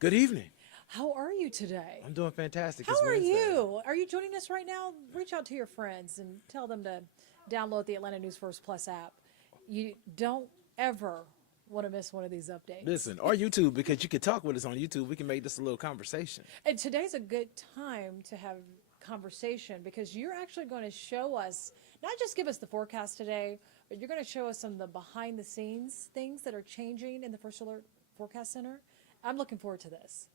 Good evening. How are you today? I'm doing fantastic. How It's are Wednesday. you? Are you joining us right now? Reach out to your friends and tell them to download the Atlanta News First Plus app. You don't ever want to miss one of these updates. Listen, or YouTube, because you can talk with us on YouTube. We can make this a little conversation. And today's a good time to have conversation because you're actually going to show us, not just give us the forecast today, but you're going to show us some of the behind the scenes things that are changing in the First Alert Forecast Center. I'm looking forward to this.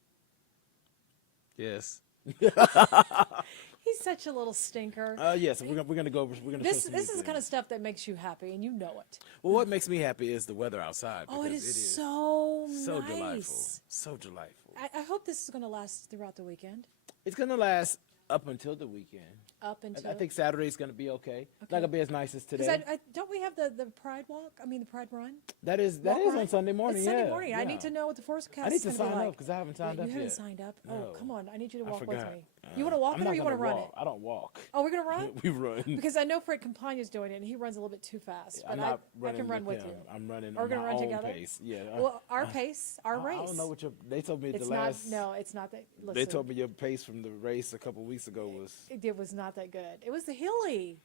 Yes. He's such a little stinker. Yes. We're gonna go over. We're gonna. This is the kind of stuff that makes you happy, and you know it. Well, what makes me happy is the weather outside. Oh, it because is so so nice. delightful. So delightful. I hope this is going to last throughout the weekend. It's gonna last up until the weekend. Up until I think Saturday's gonna be okay. Not gonna be as nice as today. because don't we have the Pride Walk? I mean the Pride Run. That is Walk on ride? Sunday morning. It's yeah, Sunday morning. I yeah. need to know what the forecast I need is to going to be sign like. up because I haven't signed up You yet. haven't signed up. No. Oh, come on! I need you to I walk with forgot. me. You want to walk I'm it or not you want to gonna run walk. it? I don't walk. Oh, we're going to run We run. because I know Fred Campagna's doing it, and he runs a little bit too fast. I'm But not I running can run with him. you. I'm running We're on gonna my run own together? pace. Yeah. Well, our pace, our race. I don't know what they told me It's the last. not. No, it's not that. Listen, They told me your pace from the race a couple weeks ago was. it was not that good. It was the hilly.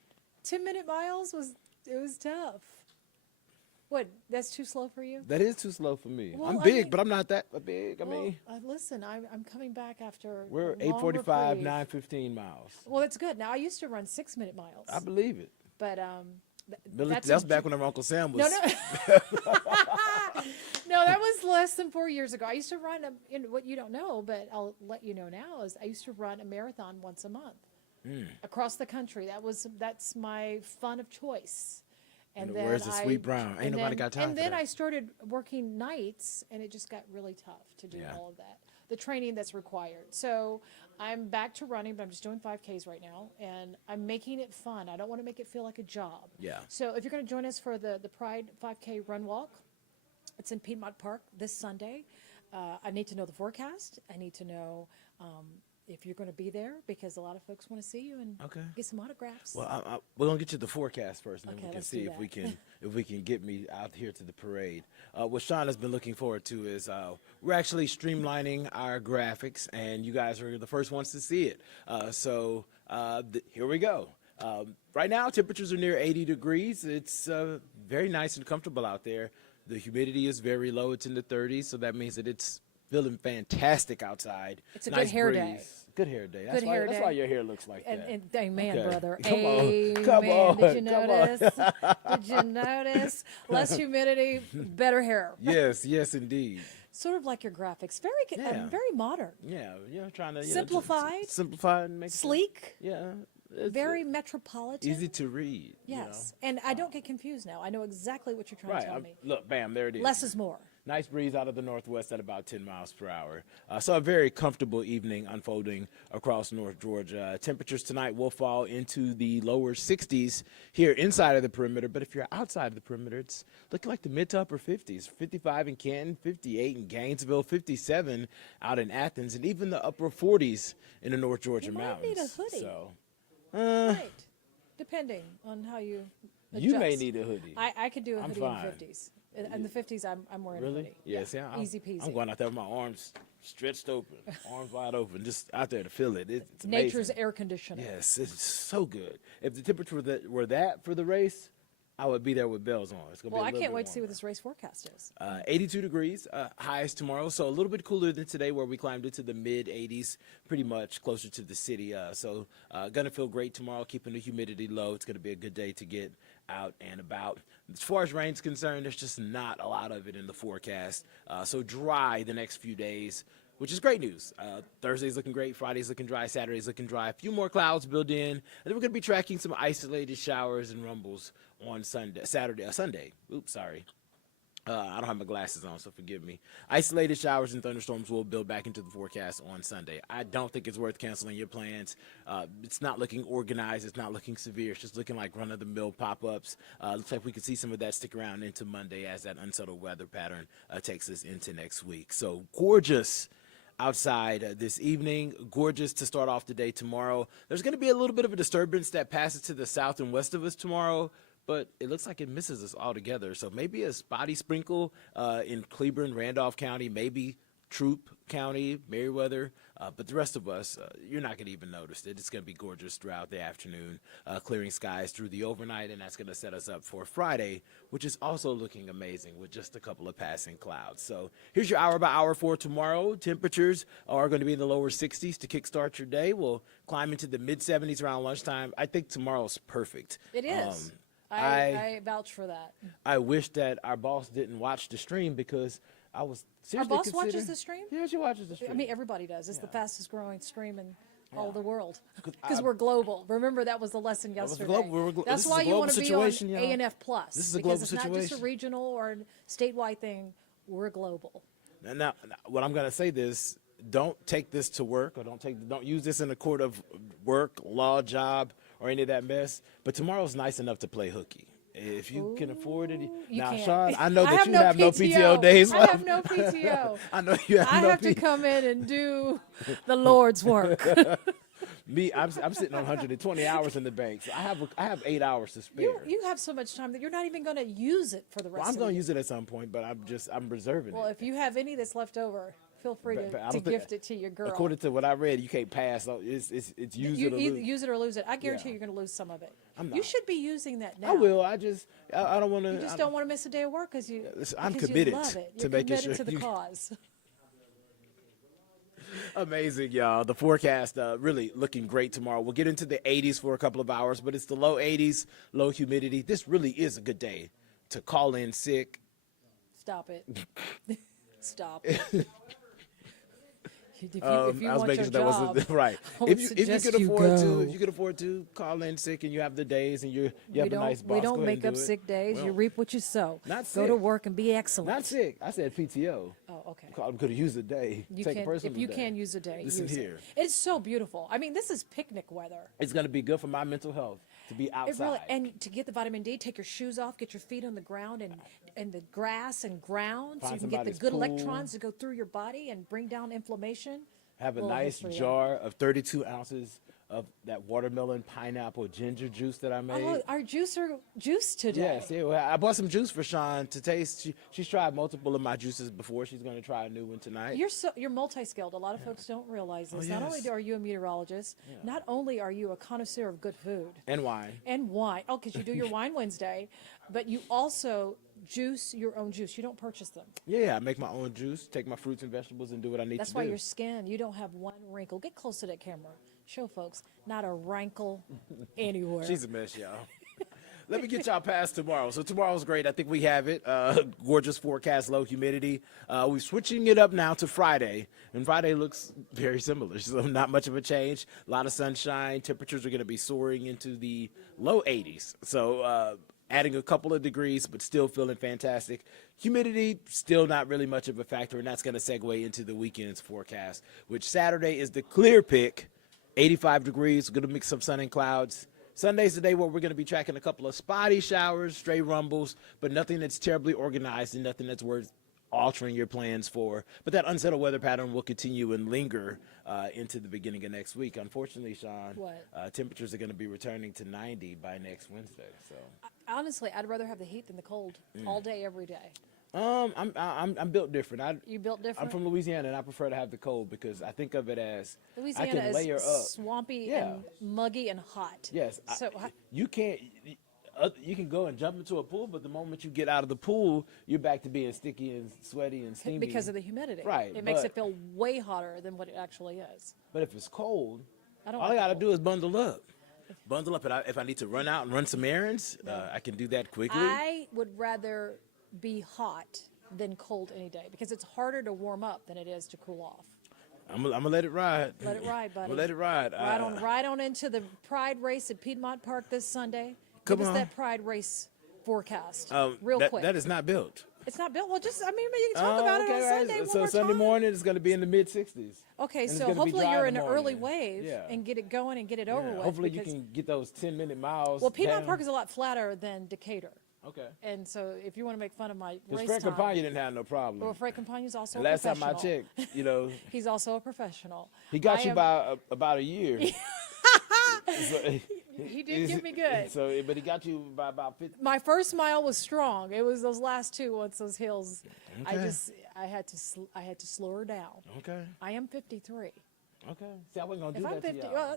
10-minute miles was tough. What? That's too slow for you? That is too slow for me. Well, I'm I big, mean- but I'm not that big. I mean, Listen, I'm coming back after we're a long 8:45, reprieve. 9:15 miles. Well, that's good. Now I used to run 6-minute miles, I believe it. but That's back when Uncle Sam was. no. No, that was less than 4 years ago. I used to run what you don't know, but I'll let you know now is I used to run a marathon once a month across the country. That's my fun of choice. And then Where's the sweet brown? Ain't and nobody then- got time And for then that. I started working nights, and it just got really tough to do Yeah. all of that. The training that's required. So I'm back to running, but I'm just doing 5Ks right now, and I'm making it fun. I don't want to make it feel like a job. Yeah. So if you're going to join us for the Pride 5K run walk, it's in Piedmont Park this Sunday. I need to know the forecast. I need to know if you're going to be there because a lot of folks want to see you and Okay. get some autographs. Well, we're gonna get you the forecast first, and then Okay, we can let's see do if we that. can get me out here to the parade. What Shon has been looking forward to is we're actually streamlining our graphics, and you guys are the first ones to see it. Here we go. Right now, temperatures are near 80 degrees. It's very nice and comfortable out there. The humidity is very low. It's in the 30s, so that means that it's feeling fantastic outside. It's a Nice good hair breeze. day. Good hair day. Good hair That's day. why your hair looks like that. And amen, Okay. brother. Come on. Amen. Come on. Did you Come on. notice? Did you notice? Less humidity, better hair. Yes, yes, indeed. Sort of like your graphics. Yeah. Very modern. Yeah, trying to Simplified. simplify and make it- Sleek. Yeah, it's Very metropolitan. easy to read. Yes. And I don't get confused now. I know exactly what you're trying Right. to tell me. Look, bam, there it is. Less is more. Nice breeze out of the northwest at about 10 miles per hour. So a very comfortable evening unfolding across North Georgia. Temperatures tonight will fall into the lower 60s here inside of the perimeter, but if you're outside of the perimeter, it's looking like the mid to upper 50s. 55 in Canton, 58 in Gainesville, 57 out in Athens, and even the upper 40s in the North Georgia You might mountains. need a hoodie. So Right. Depending on how you adjust. you may need a hoodie. I could do a I'm hoodie fine. in the 50s. In the 50s, I'm wearing a Really? hoodie. Yes, yeah. Easy peasy. I'm going out there with my arms stretched open, arms wide open, just out there to feel it. It's Nature's amazing. air conditioner. Yes, it's so good. If the temperature were that for the race, I would be there with bells on. It's gonna Well, be a I little can't bit wait to see what warmer. this race forecast is. 82 degrees, highs tomorrow, so a little bit cooler than today where we climbed into the mid-80s, pretty much closer to the city. Gonna feel great tomorrow, keeping the humidity low. It's gonna be a good day to get out and about. As far as rain's concerned, there's just not a lot of it in the forecast. So dry the next few days, which is great news. Thursday's looking great, Friday's looking dry, Saturday's looking dry. A few more clouds built in, and then we're gonna be tracking some isolated showers and rumbles on Sunday. Oops, sorry. I don't have my glasses on, so forgive me. Isolated showers and thunderstorms will build back into the forecast on Sunday. I don't think it's worth canceling your plans. It's not looking organized. It's not looking severe. It's just looking like run-of-the-mill pop-ups. Looks like we could see some of that stick around into Monday as that unsettled weather pattern takes us into next week. So gorgeous outside this evening. Gorgeous to start off the day tomorrow. There's going to be a little bit of a disturbance that passes to the south and west of us tomorrow, but it looks like it misses us altogether. So maybe a spotty sprinkle in Cleburne, Randolph County, maybe Troup County, Meriwether, but the rest of us, you're not going to even notice it. It's going to be gorgeous throughout the afternoon, clearing skies through the overnight, and that's going to set us up for Friday, which is also looking amazing with just a couple of passing clouds. So here's your hour by hour for tomorrow. Temperatures are going to be in the lower 60s to kickstart your day. We'll climb into the mid 70s around lunchtime. I think tomorrow's perfect. It is. I vouch for that. I wish that our boss didn't watch the stream because I was seriously Our boss watches the stream? Yeah, she watches the stream. I mean, everybody does. It's the fastest growing stream in all the world because we're global. Remember, that was the lesson yesterday. That's why you want to be on ANF Plus. This is a global because it's not just a regional or statewide thing. We're global. Now, what I'm going to say this: don't take this to work, or don't use this in a court of work, law, job, or any of that mess. But tomorrow's nice enough to play hooky. If you can afford it. Now, can. Shon, I know that you have no PTO days left. I have no PTO. I know you have no PTO. I have to come in and do the Lord's work. Me, I'm sitting on 120 hours in the bank, so I have 8 hours to spare. You have so much time that you're not even going to use it for the rest of I'm going to use it at some point, but I'm reserving it. Well, if you have any that's left over, feel free to gift it to your girl. According to what I read, you can't pass. So it's use it or lose. Use it or lose it. I guarantee you're going to lose some of it. I'm not. You should be using that now. I will. I don't want to. You just don't want to miss a day of work because I'm committed you love it. to You're making committed sure to the cause. Amazing, y'all. The forecast really looking great tomorrow. We'll get into the 80s for a couple of hours, but it's the low 80s, low humidity. This really is a good day to call in sick. Stop it. Stop. If you I was want making your sure that job, wasn't right. I would If you suggest could afford go. to, you could afford to call in sick, and you have the days, and you have a nice boss. We don't go ahead make and up do it. sick days. Well, You reap what you sow. Not Go to sick. work and be excellent. Not sick. I said PTO. Oh, okay. I'm going to use a day. You Take can, a personal if you day. can use a day, Listen use here. it. It's so beautiful. I mean, this is picnic weather. It's going to be good for my mental health to be outside. It really, and to get the vitamin D, take your shoes off, get your feet on the ground and the grass and ground, so Find you can get the somebody's good pool. electrons to go through your body and bring down inflammation. Have a Well, nice hopefully, jar of 32 ounces of that watermelon, pineapple, ginger juice that I made. Oh, our juicer juice today. Yes, yeah. Well, I bought some juice for Shon to taste. She's tried multiple of my juices before. She's going to try a new one tonight. You're multi-skilled. A lot of folks don't realize this. Oh, Not yes. only are you a meteorologist, not only are you a connoisseur of good food And wine. and wine. Oh, because you do your wine Wednesday, but you also juice your own juice. You don't purchase them. Yeah, I make my own juice, take my fruits and vegetables, and do what I need That's to why do. your skin, you don't have one wrinkle. Get close to that camera. Show folks, not a wrinkle anywhere. She's a mess, y'all. Let me get y'all past tomorrow. So tomorrow's great. I think we have it. Gorgeous forecast, low humidity. We're switching it up now to Friday, and Friday looks very similar. So not much of a change. A lot of sunshine. Temperatures are going to be soaring into the low 80s. So adding a couple of degrees, but still feeling fantastic. Humidity, still not really much of a factor, and that's going to segue into the weekend's forecast, which Saturday is the clear pick. 85 degrees, we're going to mix some sun and clouds. Sunday's the day where we're going to be tracking a couple of spotty showers, stray rumbles, but nothing that's terribly organized and nothing that's worth altering your plans for. But that unsettled weather pattern will continue and linger into the beginning of next week. Unfortunately, Shon, temperatures are going to be returning to 90 by next Wednesday. So honestly, I'd rather have the heat than the cold all day, every day. I'm built different. You built different? I'm from Louisiana, and I prefer to have the cold because I think of it as Louisiana I can layer is up. swampy and muggy and hot. Yes. So you can't. You can go and jump into a pool, but the moment you get out of the pool, you're back to being sticky and sweaty and steamy. because of the humidity. Right, It makes but- it feel way hotter than what it actually is. But if it's cold, I don't all I like got to the do is bundle up. Bundle up, and if I need to run out and run some errands, I can do that quickly. I would rather be hot than cold any day because it's harder to warm up than it is to cool off. I'm gonna let it ride. Let it ride, buddy. I'm gonna let it ride. Ride on into the Pride race at Piedmont Park this Sunday. Come Give us on. that Pride race forecast real quick. That is not built. It's not built. Well, just, you can talk about it on Sunday one So more Sunday time. morning it's gonna be in the mid 60s. Okay, and it's so gonna be hopefully dry you're in in the an early morning. wave Yeah. and get it going and get it over with. Hopefully you because- can get those 10-minute miles. Well, Piedmont down. Park is a lot flatter than Decatur. Okay. And so if you want to make fun of my Because race Fred time. Campagna didn't have no problem. Well, Fred Campagna's also And a last time professional. I checked, He's also a professional. he got I you am- by about a year. So, He did get me good. So, but he got you by about 50. My first mile was strong. It was those last two once those hills. Okay. I had to slow her down. Okay. I am 53. Okay. See, I wasn't gonna do If I'm that 50, to y'all.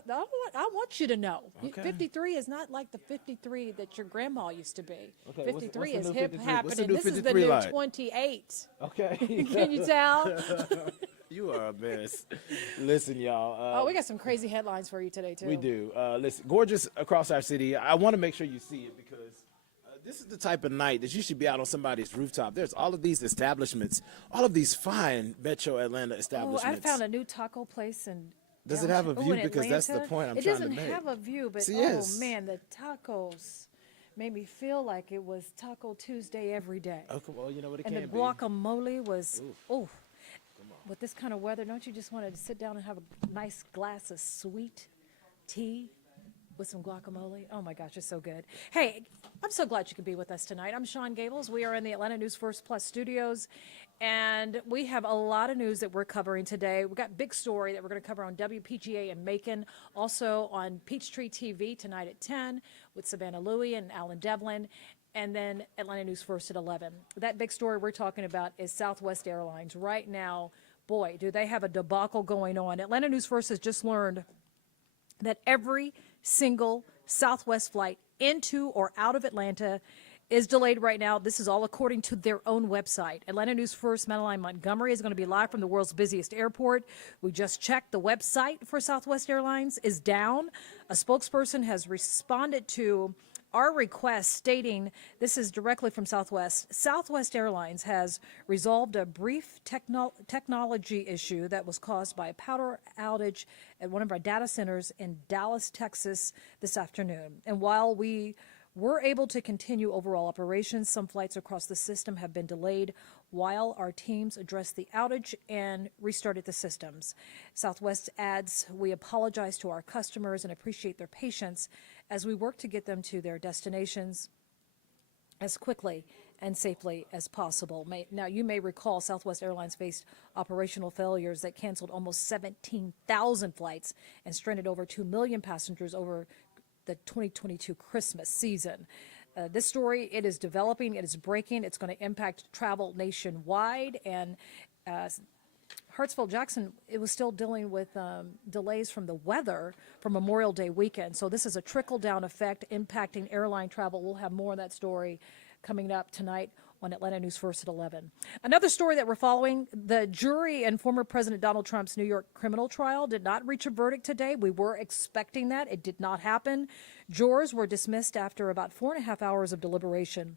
I want you to know. Okay. 53 is not like the 53 that your grandma used to be. Okay, 53 what's is the new hip 53? happening. What's the new This is the 53 new like? 28. Okay. Can you tell? You are a mess. Listen, y'all. Oh, we got some crazy headlines for you today, too. We do. Listen, gorgeous across our city. I want to make sure you see it because this is the type of night that you should be out on somebody's rooftop. There's all of these establishments, all of these fine Metro Atlanta Oh, establishments. I found a new taco place in. Does it have a view? in Because that's the Atlanta. point I'm it trying to doesn't make. have a view, but See, yes. oh man, the tacos made me feel like it was Taco Tuesday every day. Okay, well, you know what it And can the be. guacamole was, with this kind of weather, don't you just want to sit down and have a nice glass of sweet tea with some guacamole? Oh my gosh, it's so good. Hey, I'm so glad you could be with us tonight. I'm Shon Gables. We are in the Atlanta News First Plus studios, and we have a lot of news that we're covering today. We've got a big story that we're going to cover on WPGA in Macon, also on Peachtree TV tonight at 10 with Savannah Louie and Alan Devlin, and then Atlanta News First at 11. That big story we're talking about is Southwest Airlines. Right now, boy, do they have a debacle going on. Atlanta News First has just learned that every single Southwest flight into or out of Atlanta is delayed right now. This is all according to their own website. Atlanta News First, Madeline Montgomery is going to be live from the world's busiest airport. We just checked. The website for Southwest Airlines is down. A spokesperson has responded to our request stating, this is directly from Southwest, Southwest Airlines has resolved a brief technology issue that was caused by a power outage at one of our data centers in Dallas, Texas this afternoon. And while we were able to continue overall operations, some flights across the system have been delayed while our teams addressed the outage and restarted the systems. Southwest adds, we apologize to our customers and appreciate their patience as we work to get them to their destinations as quickly and safely as possible. Now, you may recall Southwest Airlines faced operational failures that canceled almost 17,000 flights and stranded over 2 million passengers over the 2022 Christmas season. This story, it is developing, it is breaking, it's going to impact travel nationwide, and Hartsfield-Jackson, it was still dealing with delays from the weather for Memorial Day weekend. So this is a trickle-down effect impacting airline travel. We'll have more of that story coming up tonight on Atlanta News First at 11. Another story that we're following, the jury in former President Donald Trump's New York criminal trial did not reach a verdict today. We were expecting that. It did not happen. Jurors were dismissed after about 4.5 hours of deliberation.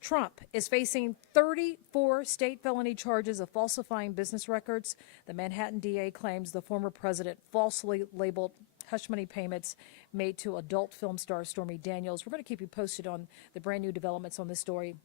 Trump is facing 34 state felony charges of falsifying business records. The Manhattan DA claims the former president falsely labeled hush money payments made to adult film star Stormy Daniels. We're going to keep you posted on the brand new developments on this story,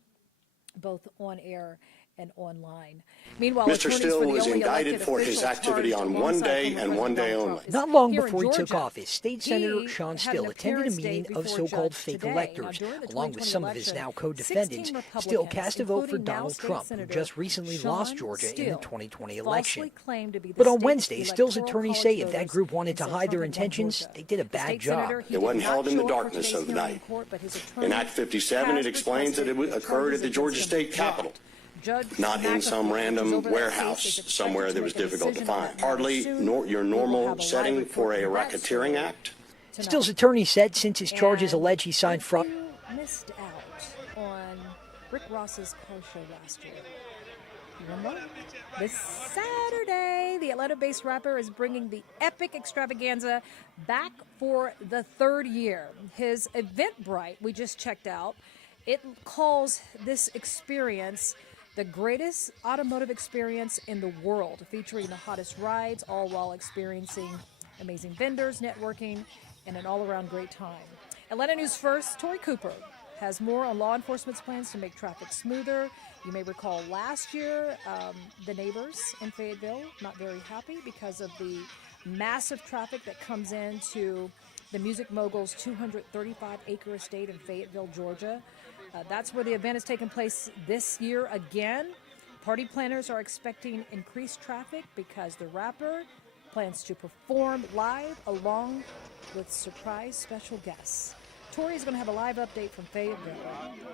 both on air and online. Meanwhile, Mr. Still was indicted for his activity on one day and one day only. Not long before he took office, State Senator Shon Still attended a meeting of so-called fake electors, along with some of his now co-defendants. Still cast a vote for Donald Trump, who just recently lost Georgia in the 2020 election. But on Wednesday, Still's attorneys say if that group wanted to hide their intentions, they did a bad job. It wasn't held in the darkness of the night. In Act 57, it explains that it occurred at the Georgia State Capitol, not in some random warehouse somewhere that was difficult to find. Hardly your normal setting for a racketeering act. Still's attorney said since his charges allege he signed fraud. You missed out on Rick Ross's car show last year. Remember? This Saturday, the Atlanta-based rapper is bringing the epic extravaganza back for the third year. His Eventbrite, we just checked out, it calls this experience the greatest automotive experience in the world, featuring the hottest rides, all while experiencing amazing vendors, networking, and an all-around great time. Atlanta News First, Tori Cooper has more on law enforcement's plans to make traffic smoother. You may recall last year, the neighbors in Fayetteville not very happy because of the massive traffic that comes into the music mogul's 235-acre estate in Fayetteville, Georgia. That's where the event is taking place this year again. Party planners are expecting increased traffic because the rapper plans to perform live along with surprise special guests. Tori is going to have a live update from Fayetteville,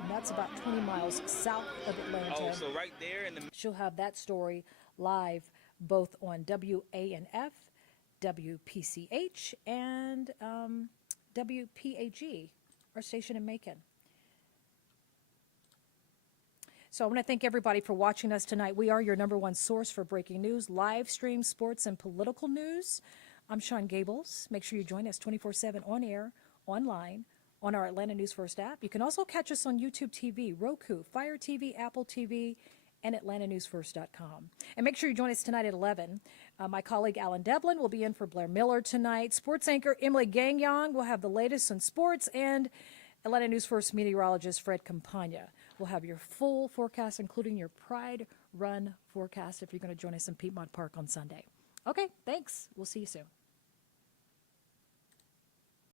and that's about 20 miles south of Atlanta. Oh, so right there in the... She'll have that story live both on WANF, WPCH, and WPAG, our station in Macon. So I want to thank everybody for watching us tonight. We are your #1 source for breaking news, live stream, sports, and political news. I'm Shon Gables. Make sure you join us 24/7 on air, online, on our Atlanta News First app. You can also catch us on YouTube TV, Roku, Fire TV, Apple TV, and AtlantaNewsFirst.com. And make sure you join us tonight at 11. My colleague Alan Devlin will be in for Blair Miller tonight. Sports anchor Emily Gagnon will have the latest on sports, and Atlanta News First meteorologist Fred Campagna will have your full forecast, including your Pride Run forecast if you're going to join us in Piedmont Park on Sunday. Okay, thanks. We'll see you soon.